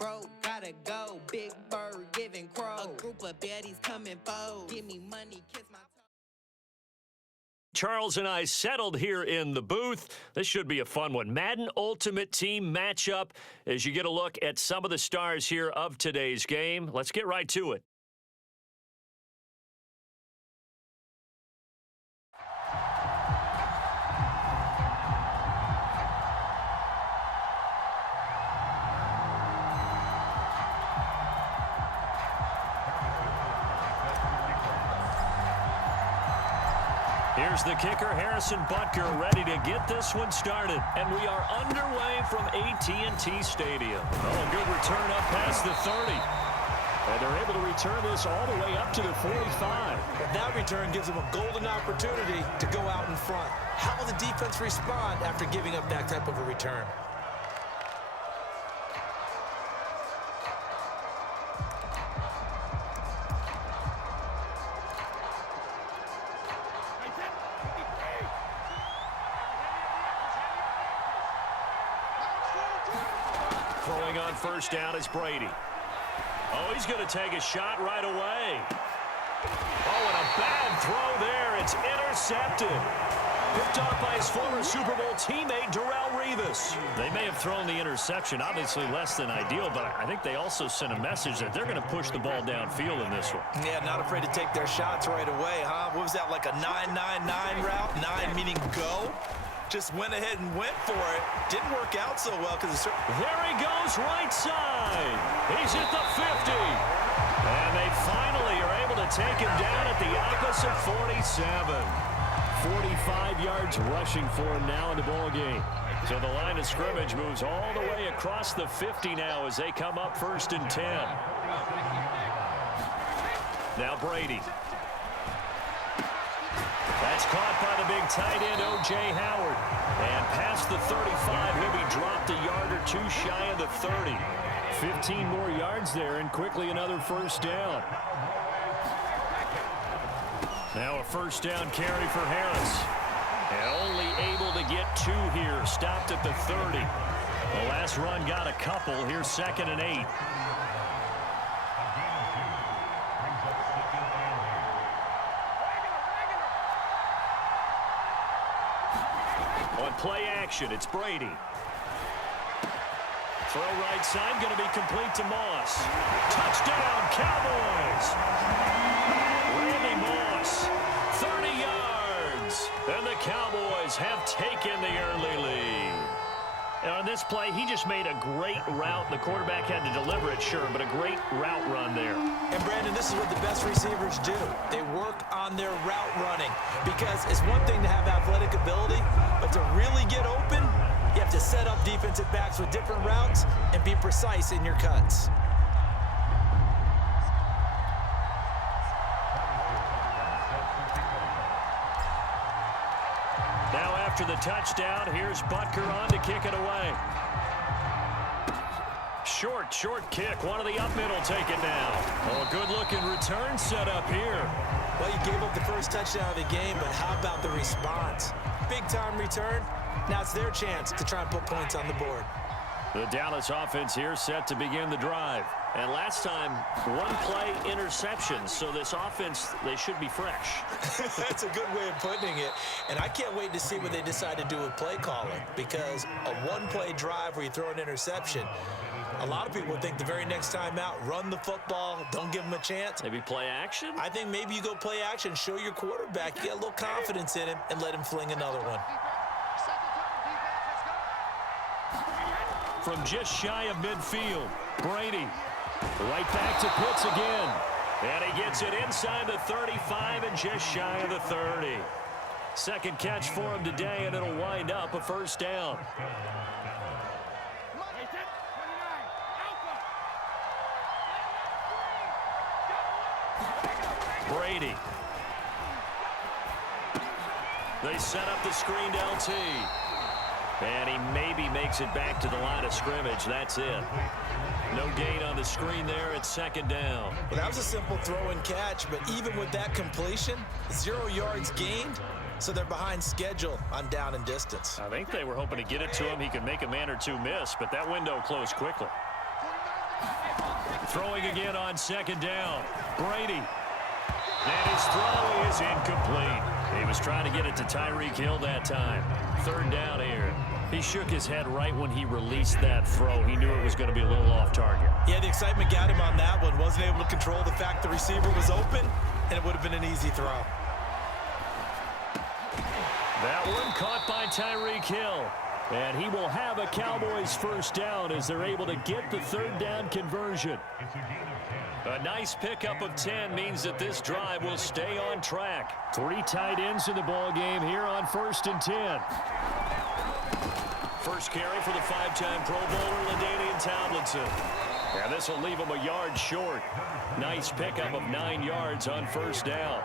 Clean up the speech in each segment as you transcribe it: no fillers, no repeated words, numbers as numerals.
broke, gotta go. Big bird giving crow. A group of baddies coming foe. Give me money, kiss my toe. Charles and I settled here in the booth. This should be a fun one. Madden Ultimate Team matchup as you get a look at some of the stars here of today's game. Let's get right to it. Here's the kicker, Harrison Butker, ready to get this one started. And we are underway from AT&T Stadium. Oh, a good return up past the 30. And they're able to return this all the way up to the 45. And that return gives them a golden opportunity to go out in front. How will the defense respond after giving up that type of a return? Throwing on first down is Brady. Oh, he's going to take a shot right away. Oh, and a bad throw there. It's intercepted. Picked off by his former Super Bowl teammate, Darrelle Revis. They may have thrown the interception, obviously less than ideal, but I think they also sent a message that they're going to push the ball downfield in this one. Yeah, not afraid to take their shots right away, huh? What was that, like a 9-9-9 route? 9 meaning go? Just went ahead and went for it. Didn't work out so well because it's... There he goes, right side. He's at the 50. And they finally are able to take him down at the opposite 47. 45 yards rushing for him now in the ball game. So the line of scrimmage moves all the way across the 50 now as they come up 1st and 10. Now Brady. That's caught by the big tight end, O.J. Howard. And past the 35, he'll be dropped a yard or two shy of the 30. 15 more yards there, and quickly another first down. Now a first down carry for Harris. And only able to get 2 here, stopped at the 30. The last run got a couple. Here's 2nd and 8. On play action, it's Brady. Throw right side, going to be complete to Moss. Touchdown, Cowboys! Randy Moss, 30 yards. And the Cowboys have taken the early lead. And on this play, he just made a great route. The quarterback had to deliver it, sure, but a great route run there. And, Brandon, this is what the best receivers do. They work on their route running because it's one thing to have athletic ability, but to really get open, you have to set up defensive backs with different routes and be precise in your cuts. Now after the touchdown, here's Butker on to kick it away. Short kick. One of the up middle take it now. Oh, a good-looking return set up here. Well, you gave up the first touchdown of the game, but how about the response? Big-time return. Now it's their chance to try and put points on the board. The Dallas offense here set to begin the drive. And last time, 1-play interception. So this offense, they should be fresh. That's a good way of putting it. And I can't wait to see what they decide to do with play calling. Because a 1-play drive where you throw an interception, a lot of people think the very next time out, run the football, don't give them a chance. Maybe play action? I think maybe you go play action, show your quarterback, get a little confidence in him, and let him fling another one. From just shy of midfield, Brady right back to Pitts again. And he gets it inside the 35 and just shy of the 30. Second catch for him today, and it'll wind up a first down. Brady. They set up the screened LT. And he maybe makes it back to the line of scrimmage. That's it. No gain on the screen there. It's 2nd down. Well, that was a simple throw and catch, but even with that completion, 0 yards gained, so they're behind schedule on down and distance. I think they were hoping to get it to him. He could make a man or two miss, but that window closed quickly. Throwing again on second down. Brady. And his throw is incomplete. He was trying to get it to Tyreek Hill that time. Third down here. He shook his head right when he released that throw. He knew it was going to be a little off target. Yeah, the excitement got him on that one. Wasn't able to control the fact the receiver was open, and it would have been an easy throw. That one caught by Tyreek Hill. And he will have a Cowboys first down as they're able to get the third down conversion. A nice pickup of 10 means that this drive will stay on track. 3 tight ends in the ball game here on 1st and 10. First carry for the 5-time Pro Bowler, LaDainian Tomlinson. And this will leave him a yard short. Nice pickup of 9 yards on first down.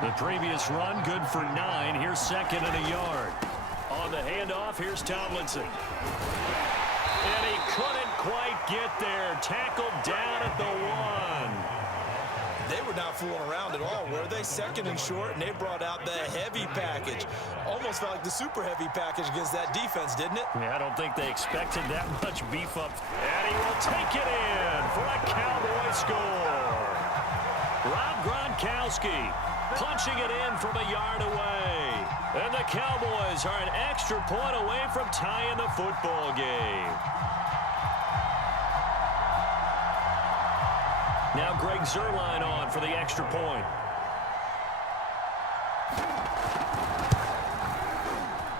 The previous run, good for 9. Here's second and a yard. On the handoff, here's Tomlinson. And he couldn't quite get there. Tackled down at the 1. They were not fooling around at all, were they? Second and short, and they brought out the heavy package. Almost felt like the super heavy package against that defense, didn't it? Yeah, I don't think they expected that much beef up. And he will take it in for a Cowboy score. Rob Gronkowski punching it in from a yard away. And the Cowboys are an extra point away from tying the football game. Now Greg Zuerlein on for the extra point.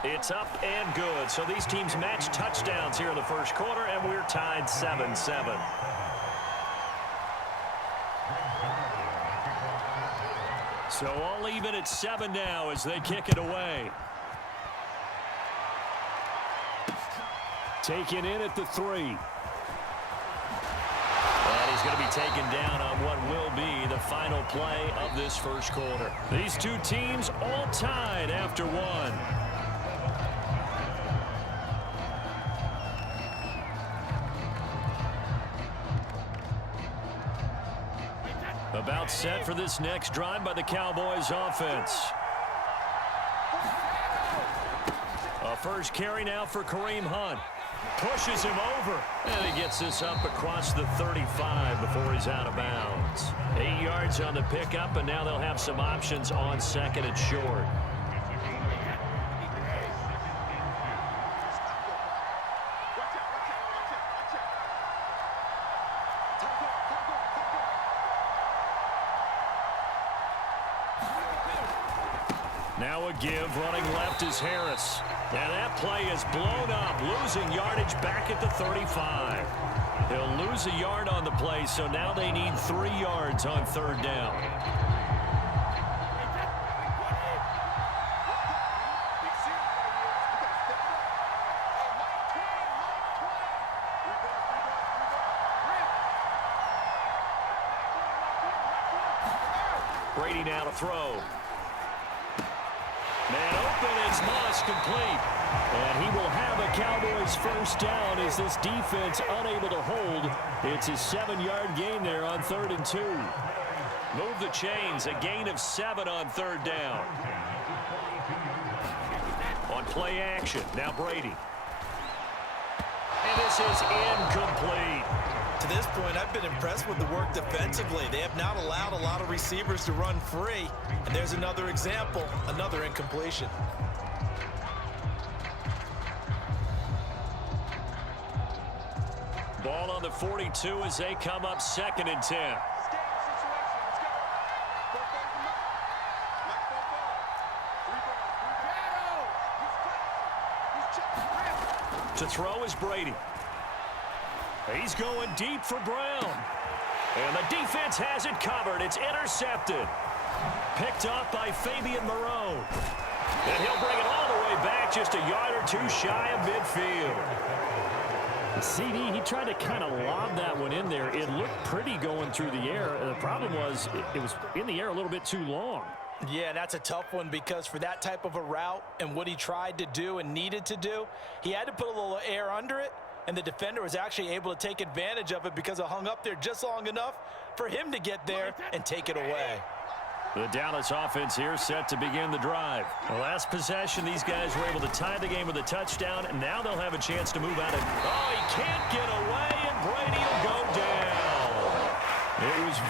It's up and good. So these teams match touchdowns here in the first quarter, and we're tied 7-7. So all even at 7 now as they kick it away. Taken in at the 3. And he's going to be taken down on what will be the final play of this first quarter. These two teams all tied after 1. About set for this next drive by the Cowboys offense. A first carry now for Kareem Hunt. Pushes him over. And he gets this up across the 35 before he's out of bounds. 8 yards on the pickup, and now they'll have some options on second and short. Now a give, running left is Harris. And that play is blown up, losing yardage back at the 35. He'll lose a yard on the play, so now they need 3 yards on third down. Brady now to throw. Man open, it's Moss complete. And he will have a Cowboys first down as this defense unable to hold. It's a 7-yard gain there on 3rd and 2. Move the chains, a gain of 7 on third down. On play action, now Brady. And this is incomplete. To this point, I've been impressed with the work defensively. They have not allowed a lot of receivers to run free. And there's another example, another incompletion. Ball on the 42 as they come up 2nd and 10. To throw is Brady. He's going deep for Brown. And the defense has it covered. It's intercepted. Picked up by Fabian Moreau. And he'll bring it all the way back, just a yard or 2 shy of midfield. CD, he tried to kind of lob that one in there. It looked pretty going through the air. The problem was it was in the air a little bit too long. Yeah, that's a tough one because for that type of a route and what he tried to do and needed to do, he had to put a little air under it, and the defender was actually able to take advantage of it because it hung up there just long enough for him to get there and take it away. The Dallas offense here set to begin the drive. The last possession, these guys were able to tie the game with a touchdown, and now they'll have a chance to move out of. Oh, he can't get away, and Brady will go down.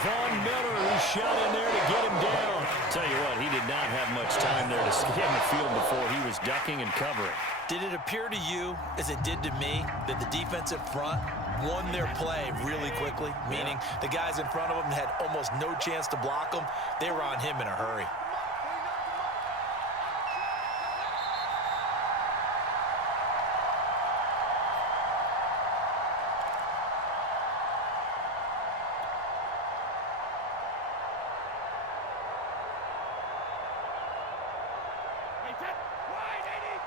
Von Miller, who shot in there to get him down. Tell you what, he did not have much time there to scan the field before he was ducking and covering. Did it appear to you, as it did to me, that the defensive front won their play really quickly? Meaning the guys in front of them had almost no chance to block them. They were on him in a hurry.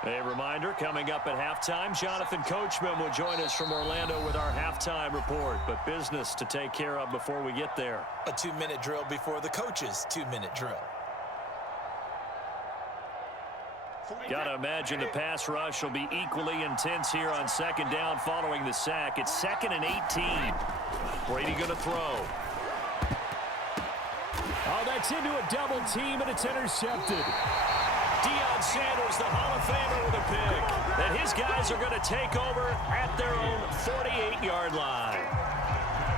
A reminder, coming up at halftime, Jonathan Coachman will join us from Orlando with our halftime report, but business to take care of before we get there. A 2-minute drill before the coach's 2-minute drill. Gotta imagine the pass rush will be equally intense here on second down following the sack. It's 2nd and 18. Brady gonna throw. Oh, that's into a double team, and it's intercepted. Deion Sanders, the Hall of Famer, with a pick. And his guys are going to take over at their own 48-yard line.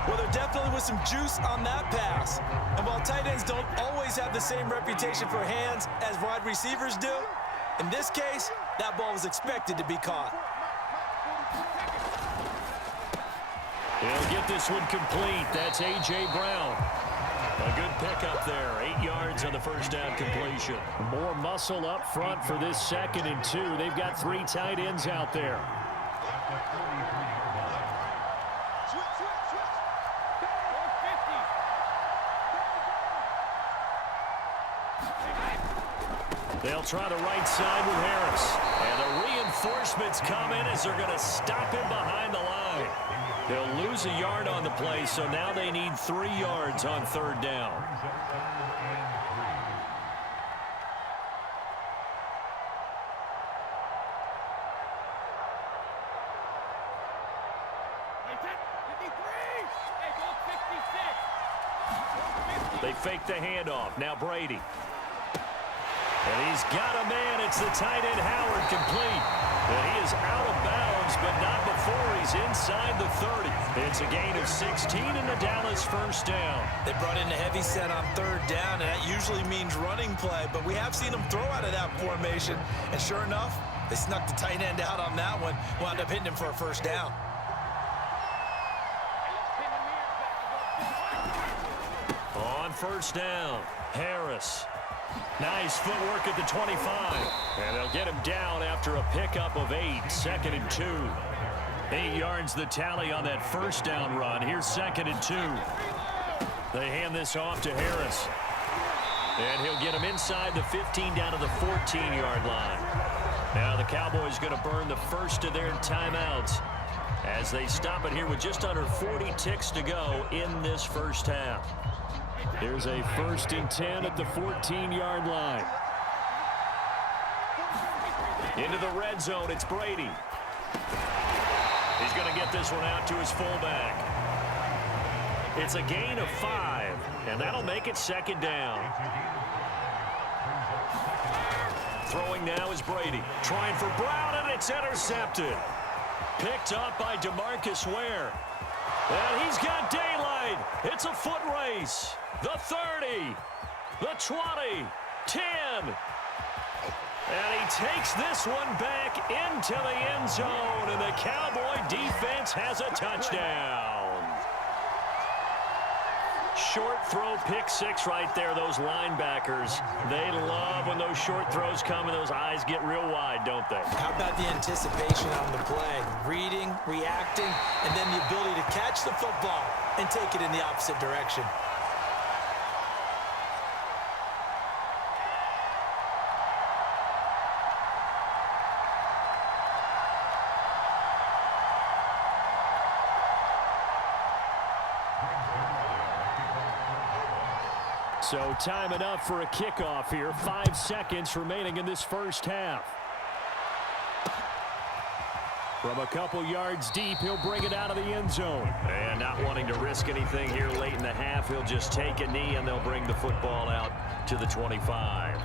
Well, there definitely was some juice on that pass. And while tight ends don't always have the same reputation for hands as wide receivers do, in this case, that ball was expected to be caught. He'll get this one complete. That's A.J. Brown. A good pickup there. 8 yards on the first down completion. More muscle up front for this 2nd and 2. They've got 3 tight ends out there. They'll try the right side with Harris. And the reinforcements come in as they're going to stop him behind the line. They'll lose a yard on the play, so now they need 3 yards on 3rd down. They fake the handoff. Now Brady. And he's got a man. It's the tight end Howard complete. And he is out of bounds, but not before he's inside the 30. It's a gain of 16 in the Dallas first down. They brought in a heavy set on 3rd down, and that usually means running play. But we have seen them throw out of that formation. And sure enough, they snuck the tight end out on that one. Wound up hitting him for a first down. On first down, Harris. Nice footwork at the 25. And they'll get him down after a pickup of 8. 2nd and 2. 8 yards the tally on that first down run. Here's 2nd and 2. They hand this off to Harris. And he'll get him inside the 15 down to the 14-yard line. Now the Cowboys going to burn the first of their timeouts as they stop it here with just under 40 ticks to go in this first half. Here's a 1st and 10 at the 14-yard line. Into the red zone, it's Brady. He's going to get this one out to his fullback. It's a gain of 5, and that'll make it 2nd down. Throwing now is Brady. Trying for Brown, and it's intercepted. Picked up by DeMarcus Ware. And he's got daylight. It's a foot race. The 30, the 20, 10. And he takes this one back into the end zone, and the Cowboy defense has a touchdown. Short throw, pick 6 right there. Those linebackers, they love when those short throws come and those eyes get real wide, don't they? How about the anticipation on the play? Reading, reacting, and then the ability to catch the football and take it in the opposite direction. So time enough for a kickoff here. 5 seconds remaining in this first half. From a couple yards deep, he'll bring it out of the end zone. And not wanting to risk anything here late in the half, he'll just take a knee and they'll bring the football out to the 25.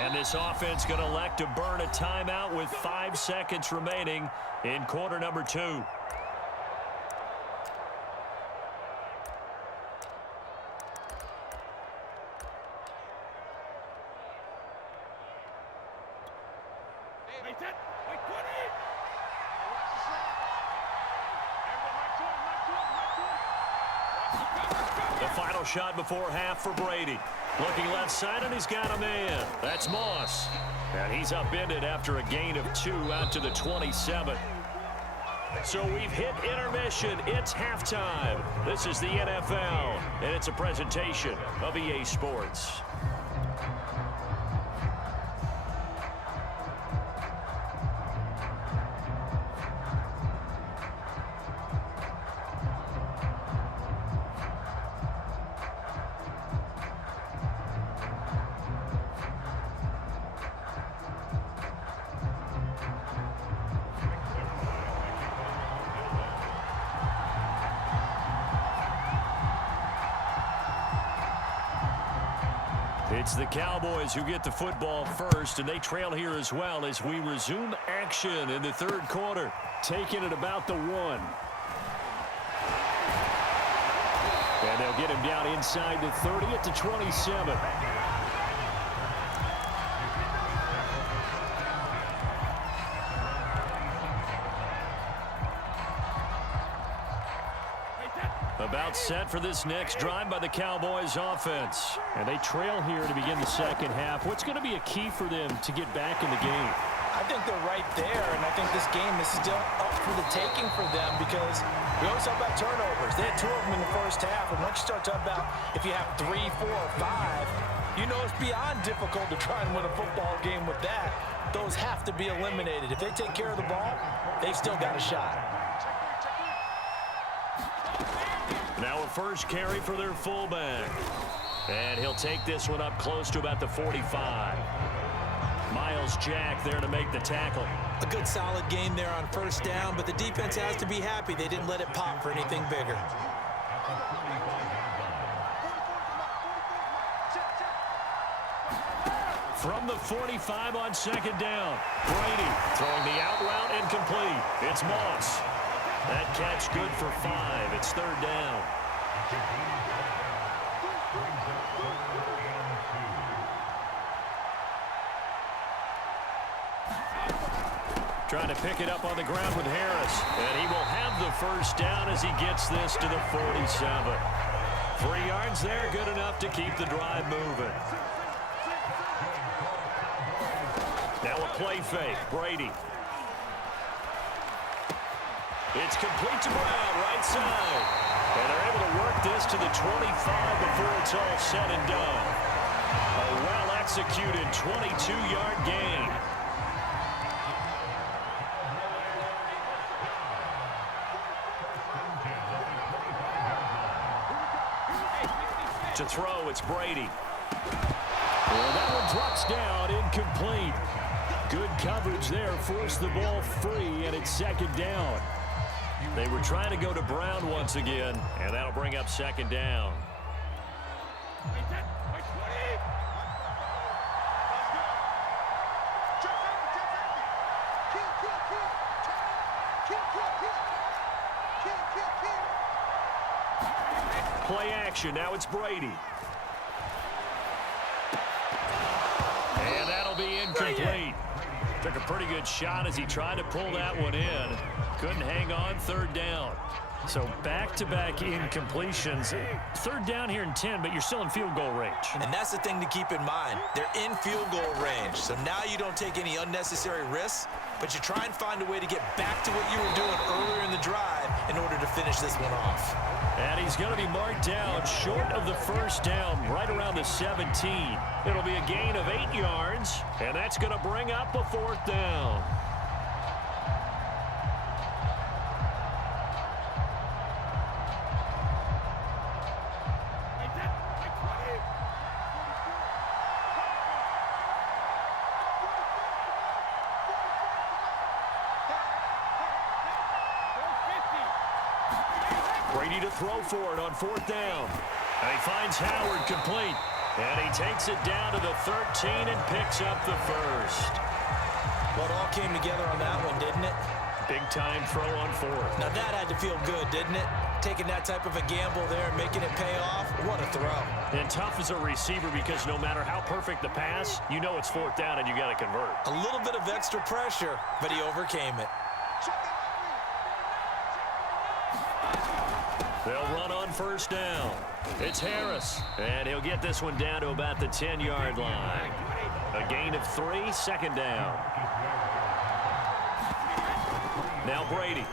And this offense going to elect to burn a timeout with 5 seconds remaining in quarter number 2. The final shot before half for Brady. Looking left side, and he's got a man. That's Moss. And he's upended after a gain of 2 out to the 27. So we've hit intermission. It's halftime. This is the NFL, and it's a presentation of EA Sports. It's the Cowboys who get the football first, and they trail here as well as we resume action in the third quarter. Taking it about the 1. And they'll get him down inside the 30 at the 27. About set for this next drive by the Cowboys offense. And they trail here to begin the second half. What's going to be a key for them to get back in the game? I think they're right there, and I think this game is still up for the taking for them because we always talk about turnovers. They had 2 of them in the first half, and once you start talking about if you have 3, 4, or 5, you know it's beyond difficult to try and win a football game with that. Those have to be eliminated. If they take care of the ball, they've still got a shot. Now a first carry for their fullback. And he'll take this one up close to about the 45. Myles Jack there to make the tackle. A good solid game there on first down, but the defense has to be happy they didn't let it pop for anything bigger. From the 45 on second down. Brady throwing the out route incomplete. It's Moss. That catch good for 5. It's third down. Trying to pick it up on the ground with Harris. And he will have the first down as he gets this to the 47. 3 yards there, good enough to keep the drive moving. Now a play fake. Brady. It's complete to Brown, right side. And they're able to work this to the 25 before it's all said and done. A well-executed 22-yard gain. To throw, it's Brady. Well, that one drops down, incomplete. Good coverage there, forced the ball free, and it's second down. They were trying to go to Brown once again, and that'll bring up second down. Play action, now it's Brady. And that'll be incomplete. Took a pretty good shot as he tried to pull that one in. Couldn't hang on, third down. So back-to-back incompletions. Third down here in 10, but you're still in field goal range. And that's the thing to keep in mind. They're in field goal range. So now you don't take any unnecessary risks, but you try and find a way to get back to what you were doing earlier in the drive in order to finish this one off. And he's going to be marked down short of the first down, right around the 17. It'll be a gain of 8 yards, and that's going to bring up a fourth down. Brady to throw for it on fourth down. And he finds Howard complete. And he takes it down to the 13 and picks up the first. Well, it all came together on that one, didn't it? Big-time throw on fourth. Now, that had to feel good, didn't it? Taking that type of a gamble there and making it pay off. What a throw. And tough as a receiver because no matter how perfect the pass, you know it's fourth down and you got to convert. A little bit of extra pressure, but he overcame it. They'll run on first down. It's Harris, and he'll get this one down to about the 10-yard line. A gain of 3, second down. Now Brady.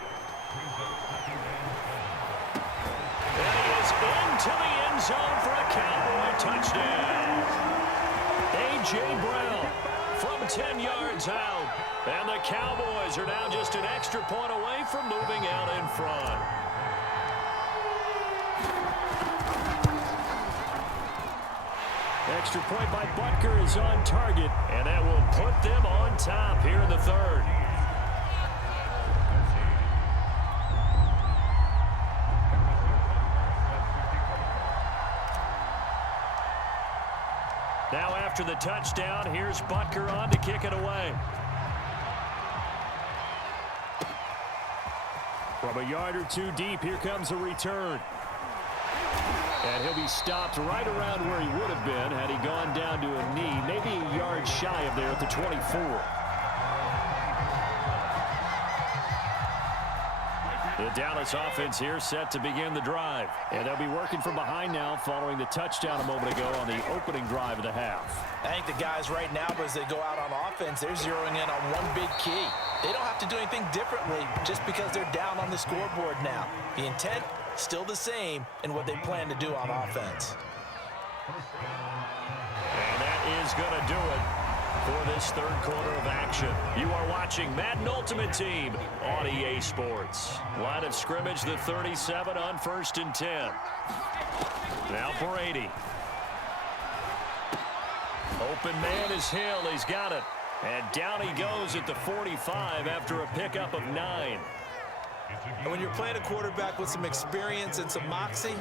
And he is into the end zone for a Cowboy touchdown. A.J. Brown from 10 yards out. And the Cowboys are now just an extra point away from moving out in front. Extra point by Butker is on target, and that will put them on top here in the third. Now after the touchdown, here's Butker on to kick it away. From a yard or two deep, here comes a return. And he'll be stopped right around where he would have been had he gone down to a knee, maybe a yard shy of there at the 24. The Dallas offense here set to begin the drive. And they'll be working from behind now following the touchdown a moment ago on the opening drive of the half. I think the guys right now, as they go out on offense, they're zeroing in on one big key. They don't have to do anything differently just because they're down on the scoreboard now. The intent, still the same in what they plan to do on offense. And that is going to do it for this third quarter of action. You are watching Madden Ultimate Team on EA Sports. Line of scrimmage, the 37 on 1st and 10. Now Brady. Open man is Hill. He's got it. And down he goes at the 45 after a pickup of 9. And when you're playing a quarterback with some experience and some moxie,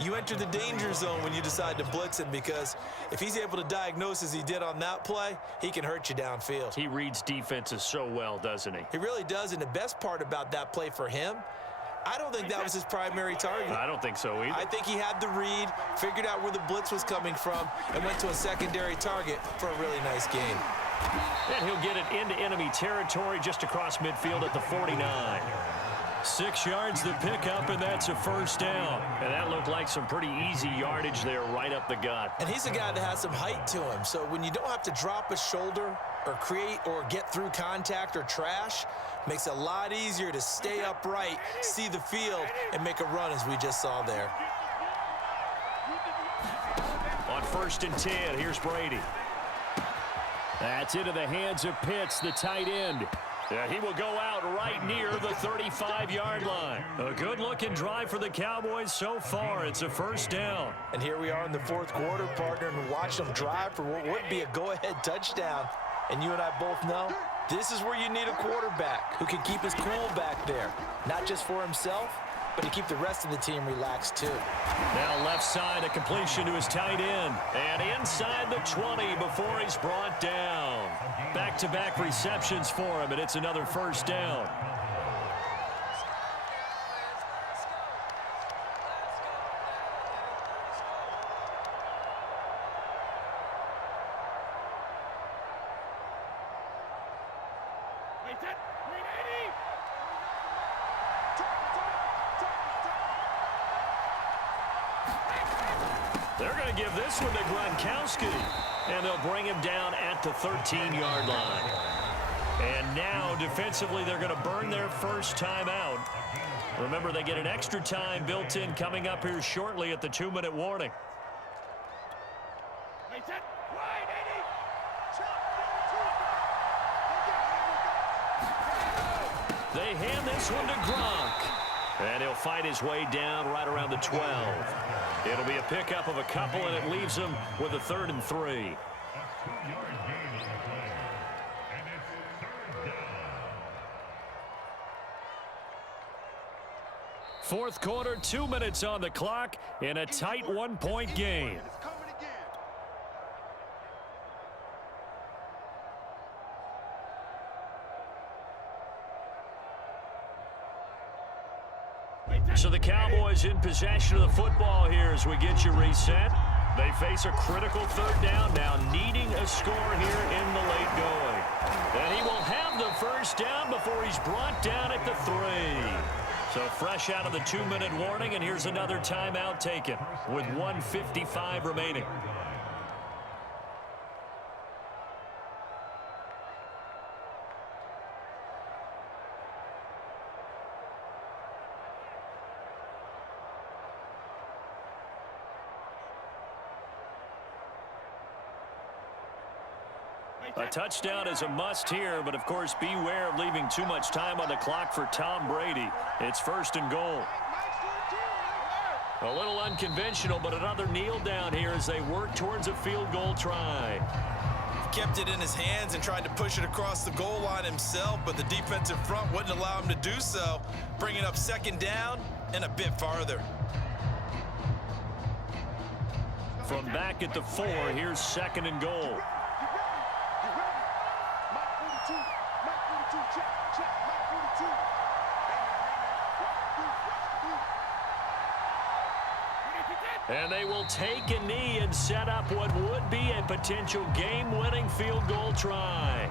you enter the danger zone when you decide to blitz him, because if he's able to diagnose as he did on that play, he can hurt you downfield. He reads defenses so well, doesn't he? He really does, and the best part about that play for him, I don't think that was his primary target. I don't think so either. I think he had the read, figured out where the blitz was coming from, and went to a secondary target for a really nice gain. And he'll get it into enemy territory just across midfield at the 49. 6 yards the pickup, and that's a first down. And that looked like some pretty easy yardage there right up the gut. And he's a guy that has some height to him, so when you don't have to drop a shoulder or create or get through contact or trash, makes it a lot easier to stay upright, see the field, and make a run as we just saw there. On 1st and 10, here's Brady. That's into the hands of Pitts, the tight end. He will go out right near the 35-yard line. A good-looking drive for the Cowboys so far. It's a first down. And here we are in the fourth quarter, partner, and watch them drive for what would be a go-ahead touchdown. And you and I both know this is where you need a quarterback who can keep his cool back there, not just for himself, but to keep the rest of the team relaxed too. Now left side, a completion to his tight end. And inside the 20 before he's brought down. Back-to-back receptions for him, and it's another first down. They're going to give this one to Gronkowski, and they'll bring him down at the 13-yard line. And now, defensively, they're going to burn their first timeout. Remember, they get an extra time built in coming up here shortly at the 2-minute warning. They hand this one to Gronk. And he'll fight his way down right around the 12. It'll be a pickup of a couple, and it leaves him with a 3rd and 3. Fourth quarter, 2 minutes on the clock in a tight 1-point game. So the Cowboys in possession of the football here as we get you reset. They face a critical third down now, needing a score here in the late going. And he will have the first down before he's brought down at the 3. So fresh out of the 2-minute warning, and here's another timeout taken with 1:55 remaining. A touchdown is a must here, but of course beware of leaving too much time on the clock for Tom Brady. It's 1st and goal. A little unconventional, but another kneel down here as they work towards a field goal try. Kept it in his hands and tried to push it across the goal line himself, but the defensive front wouldn't allow him to do so, bringing up 2nd down and a bit farther. From back at the 4, here's 2nd and goal. And they will take a knee and set up what would be a potential game-winning field goal try.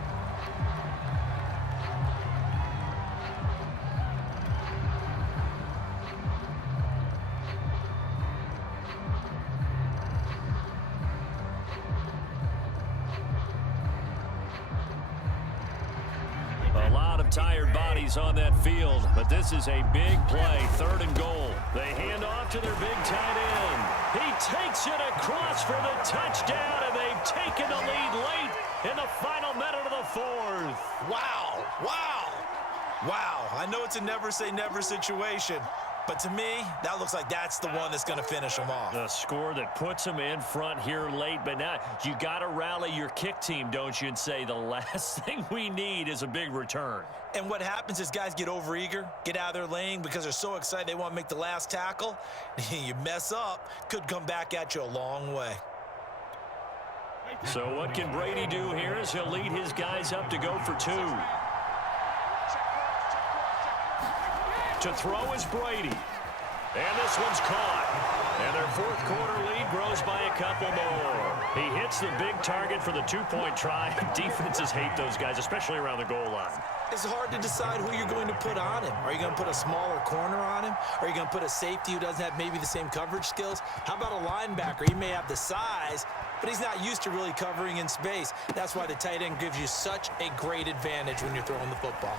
A lot of tired bodies on that field, but this is a big play, 3rd and goal. They hand off to their big tight end. He takes it across for the touchdown, and they've taken the lead late in the final minute of the 4th. Wow, wow, wow. I know it's a never-say-never situation, but to me, that looks like that's the one that's going to finish them off. The score that puts them in front here late, but now you got to rally your kick team, don't you, and say the last thing we need is a big return. And what happens is guys get overeager, get out of their lane because they're so excited they want to make the last tackle. You mess up, could come back at you a long way. So what can Brady do here as he'll lead his guys up to go for 2? To throw is Brady. And this one's caught. And their 4th quarter lead grows by a couple more. He hits the big target for the 2-point try. Defenses hate those guys, especially around the goal line. It's hard to decide who you're going to put on him. Are you going to put a smaller corner on him? Are you going to put a safety who doesn't have maybe the same coverage skills? How about a linebacker? He may have the size, but he's not used to really covering in space. That's why the tight end gives you such a great advantage when you're throwing the football.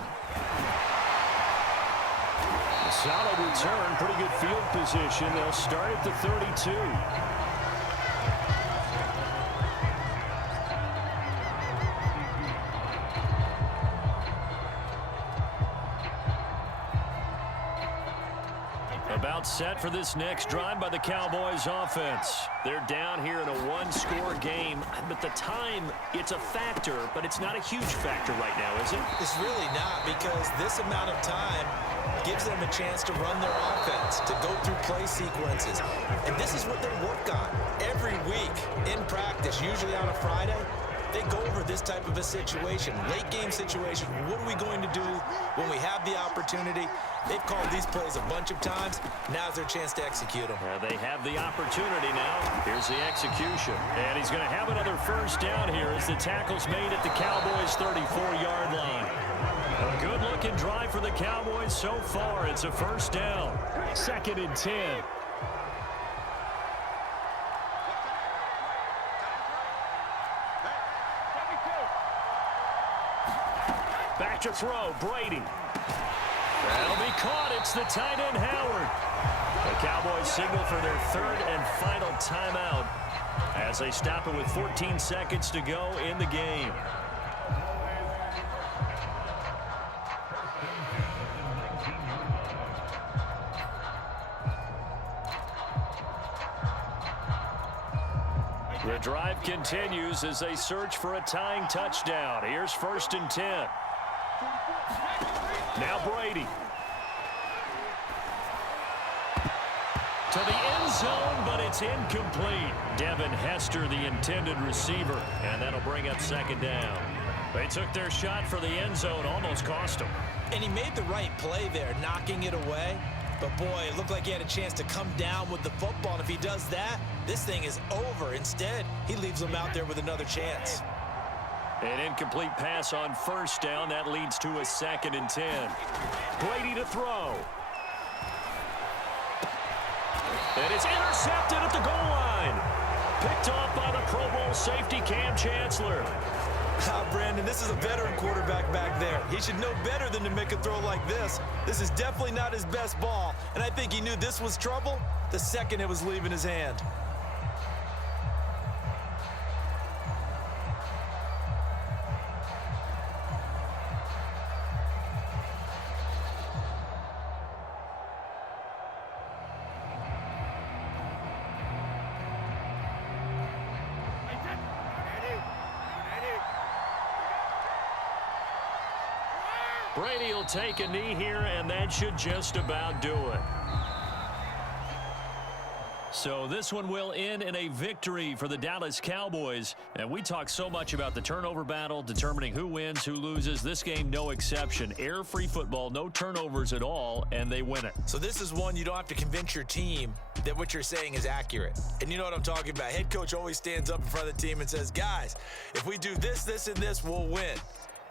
A solid return, pretty good field position. They'll start at the 32. About set for this next drive by the Cowboys offense. They're down here in a 1-score game, but the time, it's a factor, but it's not a huge factor right now, is it? It's really not, because this amount of time gives them a chance to run their offense, to go through play sequences. And this is what they work on every week in practice, usually on a Friday. They go over this type of a situation, late game situation. What are we going to do when we have the opportunity? They've called these plays a bunch of times. Now's their chance to execute them. They have the opportunity now. Here's the execution. And he's going to have another first down here as the tackle's made at the Cowboys' 34-yard line. A good-looking drive for the Cowboys so far. It's a first down. 2nd and 10. Back to throw, Brady. That'll be caught. It's the tight end, Howard. The Cowboys signal for their 3rd and final timeout as they stop it with 14 seconds to go in the game. The drive continues as they search for a tying touchdown. Here's 1st and 10. Now Brady. To the end zone, but it's incomplete. Devin Hester, the intended receiver, and that'll bring up 2nd down. They took their shot for the end zone, almost cost them. And he made the right play there, knocking it away. But boy, it looked like he had a chance to come down with the football. And if he does that, this thing is over. Instead, he leaves him out there with another chance. An incomplete pass on first down. That leads to a 2nd and 10. Brady to throw. And it's intercepted at the goal line. Picked off by the Pro Bowl safety Cam Chancellor. Brandon, this is a veteran quarterback back there. He should know better than to make a throw like this. This is definitely not his best ball, and I think he knew this was trouble the second it was leaving his hand. Brady will take a knee here, and that should just about do it. So this one will end in a victory for the Dallas Cowboys. And we talk so much about the turnover battle, determining who wins, who loses. This game, no exception. Air-free football, no turnovers at all, and they win it. So this is one you don't have to convince your team that what you're saying is accurate. And you know what I'm talking about. Head coach always stands up in front of the team and says, guys, if we do this, this, and this, we'll win.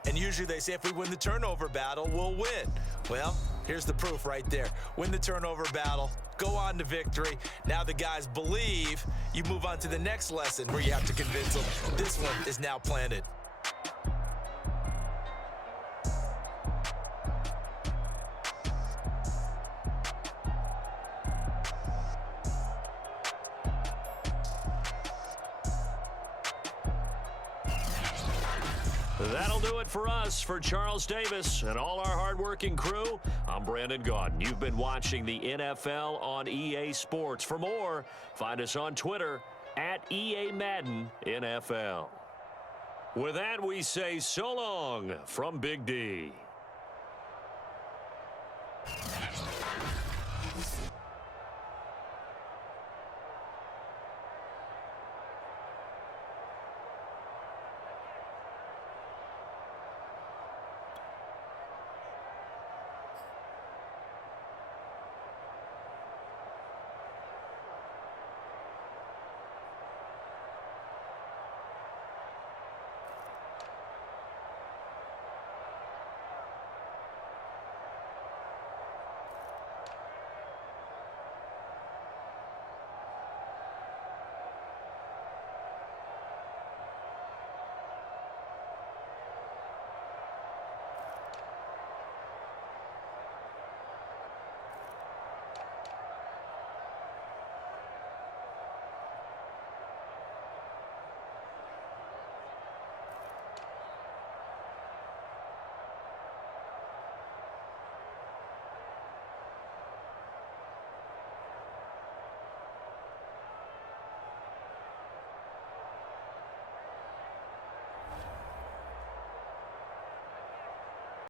And usually they say if we win the turnover battle, we'll win. Well, here's the proof right there. Win the turnover battle, go on to victory. Now the guys believe. You move on to the next lesson where you have to convince them this one is now planted. That'll do it for us. For Charles Davis and all our hardworking crew, I'm Brandon Gaudin. You've been watching the NFL on EA Sports. For more, find us on Twitter at EA Madden NFL. With that, we say so long from Big D.